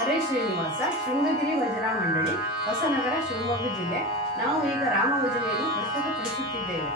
ಹರೇ ಶ್ರೀನಿವಾಸ ಶೃಂಗಗಿರಿ ವಜ್ರಾ ಮಂಡಳಿ ಹೊಸನಗರ ಶಿವಮೊಗ್ಗ ಜಿಲ್ಲೆ. ನಾವು ಈಗ ರಾಮ ಭಜನೆಯನ್ನು ಪ್ರಸ್ತುತಪಡಿಸುತ್ತಿದ್ದೇವೆ.